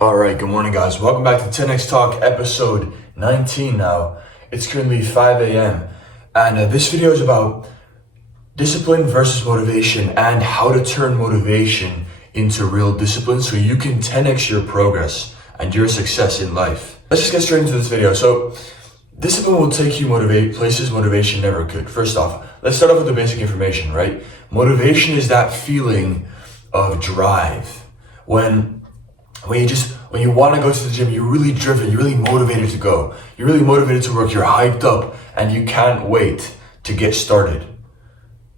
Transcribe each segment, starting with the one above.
All right, good morning, guys. Welcome back to 10X Talk, episode 19 now. It's currently 5 a.m. And this video is about discipline versus motivation and how to turn motivation into real discipline so you can 10X your progress and your success in life. Let's just get straight into this video. So, discipline will take you places motivation never could. First off, let's start off with the basic information, right? Motivation is that feeling of drive. When you want to go to the gym, you're really driven, you're really motivated to go. You're really motivated to work, you're hyped up, and you can't wait to get started.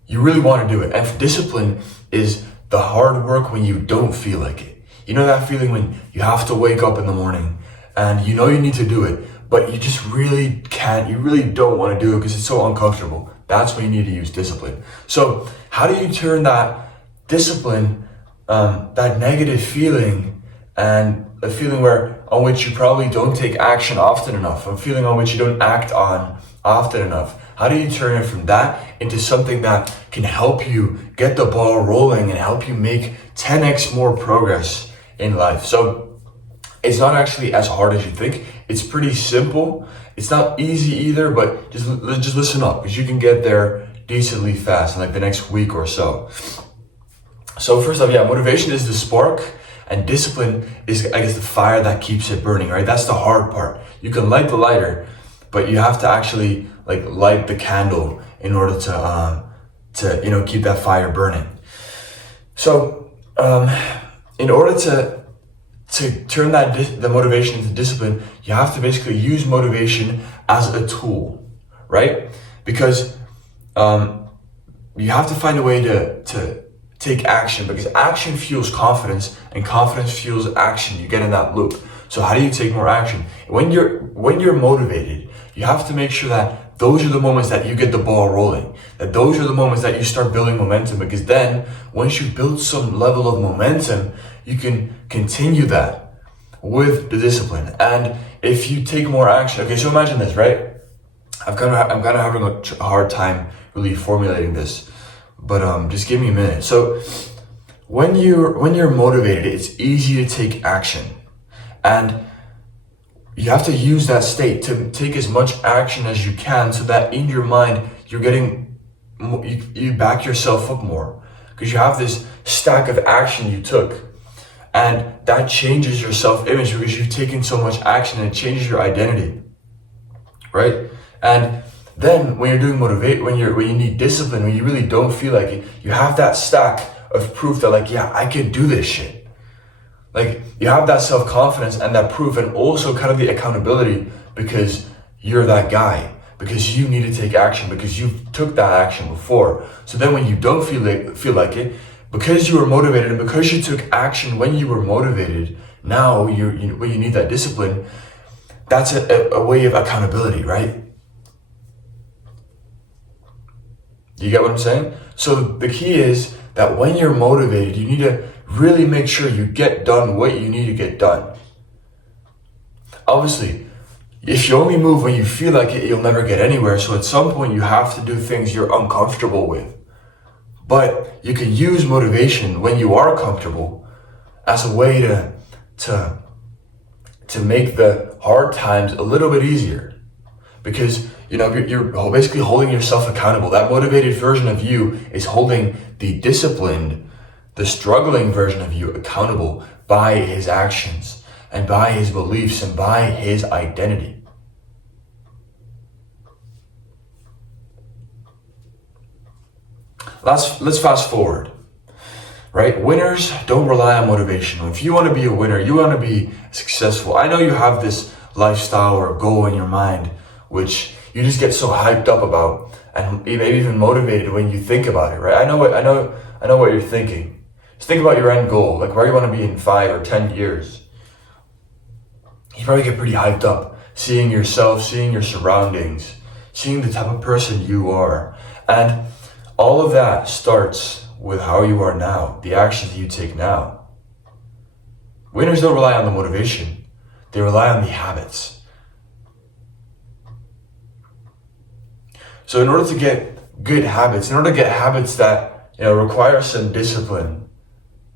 You really want to do it. And discipline is the hard work when you don't feel like it. You know that feeling when you have to wake up in the morning and you know you need to do it, but you just really can't, you really don't want to do it because it's so uncomfortable. That's when you need to use discipline. So how do you turn that discipline, that negative feeling, and a feeling on which you probably don't take action often enough, a feeling on which you don't act on often enough, how do you turn it from that into something that can help you get the ball rolling and help you make 10x more progress in life? So it's not actually as hard as you think. It's pretty simple. It's not easy either, but just listen up because you can get there decently fast in like the next week or so. So first off, motivation is the spark. And discipline is, I guess, the fire that keeps it burning, right? That's the hard part. You can light the lighter, but you have to actually light the candle in order to keep that fire burning. So, in order to turn the motivation into discipline, you have to basically use motivation as a tool, right? Because you have to find a way to take action, because action fuels confidence and confidence fuels action. You get in that loop. So how do you take more action? When you're motivated, you have to make sure that those are the moments that you get the ball rolling, that those are the moments that you start building momentum, because then once you build some level of momentum, you can continue that with the discipline. And if you take more action, okay, so imagine this, right? I'm kind of having a hard time really formulating this. But just give me a minute. So when you're motivated, it's easy to take action. And you have to use that state to take as much action as you can so that in your mind, you're getting, you back yourself up more. Because you have this stack of action you took. And that changes your self-image because you've taken so much action and it changes your identity. Right? And then when you're doing when you need discipline, when you really don't feel like it, you have that stack of proof that I can do this shit. Like you have that self-confidence and that proof, and also kind of the accountability because you're that guy, because you need to take action, because you took that action before. So then when you don't feel like it, because you were motivated and because you took action when you were motivated, now when you need that discipline, that's a way of accountability, right? You get what I'm saying? So the key is that when you're motivated, you need to really make sure you get done what you need to get done. Obviously, if you only move when you feel like it, you'll never get anywhere. So at some point you have to do things you're uncomfortable with. But you can use motivation when you are comfortable as a way to make the hard times a little bit easier. Because you're basically holding yourself accountable. That motivated version of you is holding the disciplined, the struggling version of you accountable by his actions and by his beliefs and by his identity. Let's fast forward, right? Winners don't rely on motivation. If you want to be a winner, you want to be successful. I know you have this lifestyle or goal in your mind, which you just get so hyped up about and maybe even motivated when you think about it, right? I know what you're thinking. Just think about your end goal, like where you want to be in 5 or 10 years. You probably get pretty hyped up, seeing yourself, seeing your surroundings, seeing the type of person you are. And all of that starts with how you are now, the actions you take now. Winners don't rely on the motivation. They rely on the habits. So in order to get good habits, in order to get habits that require some discipline,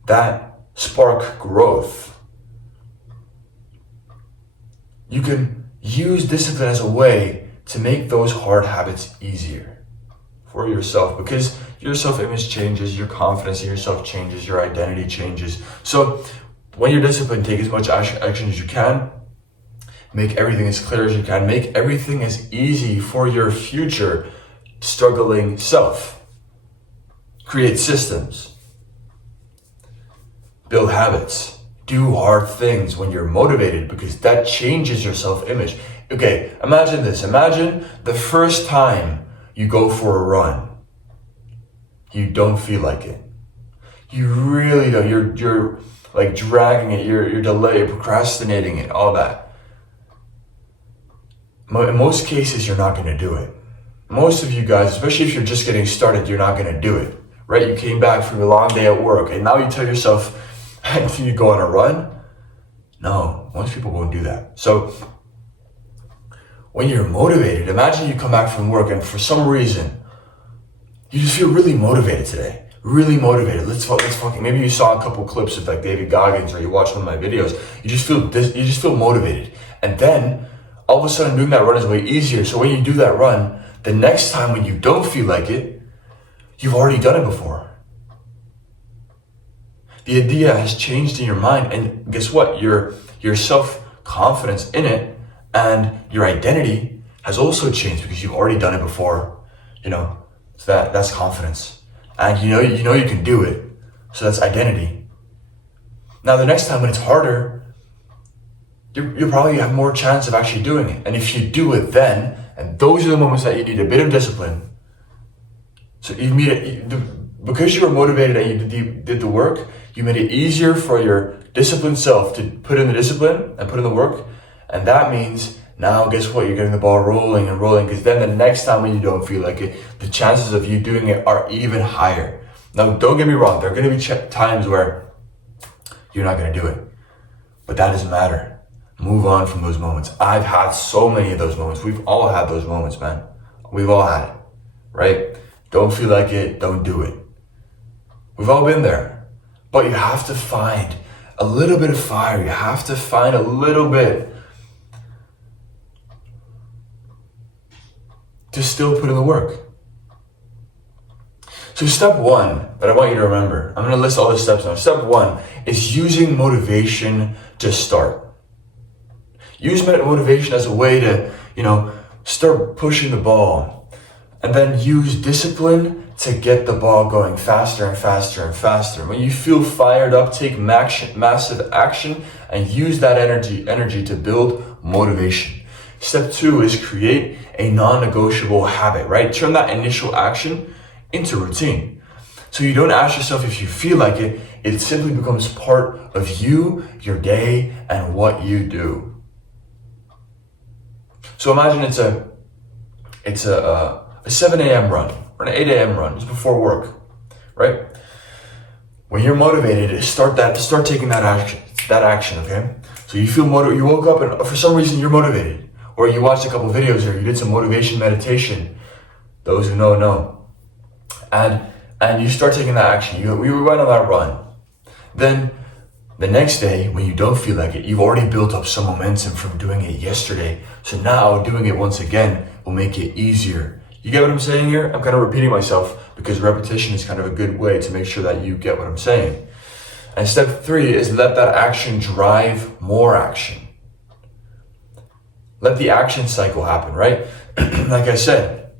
that spark growth, you can use discipline as a way to make those hard habits easier for yourself, because your self-image changes, your confidence in yourself changes, your identity changes. So when you're disciplined, take as much action as you can, make everything as clear as you can, make everything as easy for your future struggling self. Create systems, build habits, do hard things when you're motivated, because that changes your self-image. Okay, imagine this. Imagine the first time you go for a run. You don't feel like it. You really don't. You're like dragging it, you're delaying, procrastinating it, all that. In most cases, you're not gonna do it. Most of you guys, especially if you're just getting started, you're not gonna do it, right? You came back from a long day at work and now you tell yourself, can you go on a run? No, most people won't do that. So when you're motivated, imagine you come back from work and for some reason, you just feel really motivated today. Really motivated. Let's fucking, maybe you saw a couple clips of like David Goggins or you watched one of my videos. You just feel motivated. And then all of a sudden doing that run is way easier. So when you do that run, the next time when you don't feel like it, you've already done it before. The idea has changed in your mind, and guess what? Your self-confidence in it and your identity has also changed because you've already done it before. So that's confidence. And you know you can do it. So that's identity. Now the next time when it's harder, you'll probably have more chance of actually doing it. And if you do it then, and those are the moments that you need a bit of discipline. So because you were motivated and you did the work, you made it easier for your disciplined self to put in the discipline and put in the work. And that means now, guess what? You're getting the ball rolling and rolling, because then the next time when you don't feel like it, the chances of you doing it are even higher. Now, don't get me wrong. There are going to be times where you're not going to do it, but that doesn't matter. Move on from those moments. I've had so many of those moments. We've all had those moments, man. We've all had it, right? Don't feel like it. Don't do it. We've all been there, but you have to find a little bit of fire. You have to find a little bit to still put in the work. So step one that I want you to remember, I'm going to list all the steps now. Step one is using motivation to start. Use motivation as a way to, start pushing the ball, and then use discipline to get the ball going faster and faster and faster. When you feel fired up, take massive action and use that energy to build motivation. Step two is create a non-negotiable habit, right? Turn that initial action into routine. So you don't ask yourself if you feel like it, it simply becomes part of you, your day, and what you do. So imagine it's a 7 a.m. run or an 8 a.m. run, just before work, right? When you're motivated, start taking that action, okay? So you feel motivated, you woke up and for some reason you're motivated. Or you watched a couple videos or you did some motivation meditation. Those who know. And you start taking that action. We went on that run. Then the next day, when you don't feel like it, you've already built up some momentum from doing it yesterday. So now doing it once again will make it easier. You get what I'm saying here? I'm kind of repeating myself because repetition is kind of a good way to make sure that you get what I'm saying. And step three is let that action drive more action. Let the action cycle happen, right? Like I said,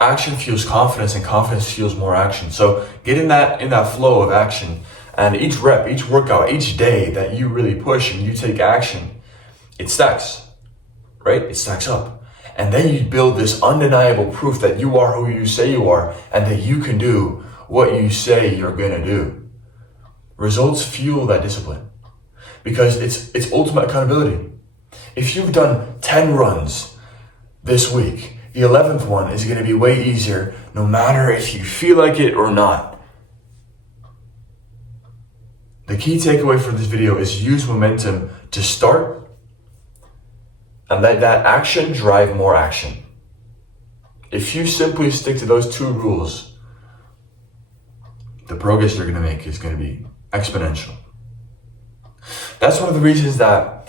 action fuels confidence and confidence fuels more action. So get in that flow of action, and each rep, each workout, each day that you really push and you take action, it stacks, right? It stacks up. And then you build this undeniable proof that you are who you say you are and that you can do what you say you're gonna do. Results fuel that discipline because it's ultimate accountability. If you've done 10 runs this week, the 11th one is going to be way easier no matter if you feel like it or not. The key takeaway for this video is use momentum to start and let that action drive more action. If you simply stick to those two rules, the progress you're going to make is going to be exponential. That's one of the reasons that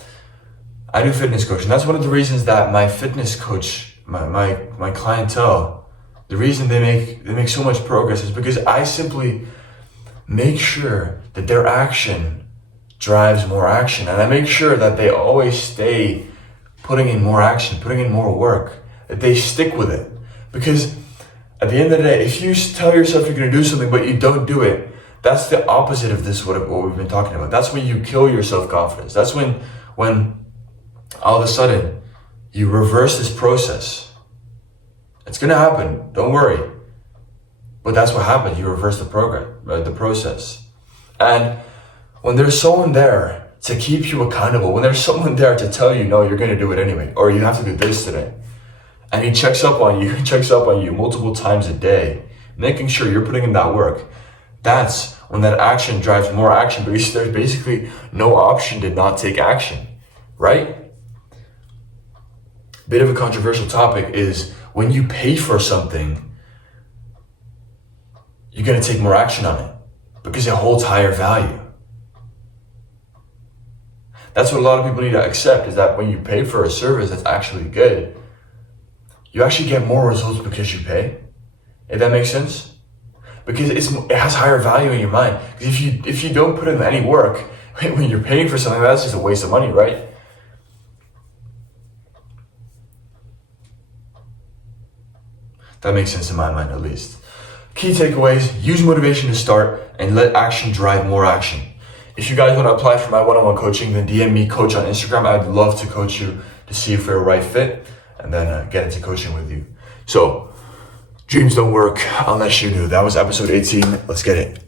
I do fitness coaching. That's one of the reasons that my fitness coach, my clientele, the reason they make so much progress is because I simply make sure that their action drives more action. And I make sure that they always stay putting in more action, putting in more work, that they stick with it. Because at the end of the day, if you tell yourself you're going to do something but you don't do it, that's the opposite of this, what we've been talking about. That's when you kill your self-confidence. That's when all of a sudden you reverse this process. It's going to happen. Don't worry. But that's what happens. You reverse the process. And when there's someone there to keep you accountable, when there's someone there to tell you, no, you're going to do it anyway, or you have to do this today, and he checks up on you multiple times a day, making sure you're putting in that work, that's when that action drives more action, because there's basically no option to not take action, right? Bit of a controversial topic is when you pay for something, you're going to take more action on it because it holds higher value. That's what a lot of people need to accept, is that when you pay for a service that's actually good, you actually get more results because you pay. If that makes sense? Because it has higher value in your mind. Because if you don't put in any work, when you're paying for something, that's just a waste of money, right? That makes sense in my mind, at least. Key takeaways: use motivation to start and let action drive more action. If you guys want to apply for my one-on-one coaching, then DM me, coach, on Instagram. I'd love to coach you to see if we're a right fit, and then get into coaching with you. So, dreams don't work unless you do. That was episode 18. Let's get it.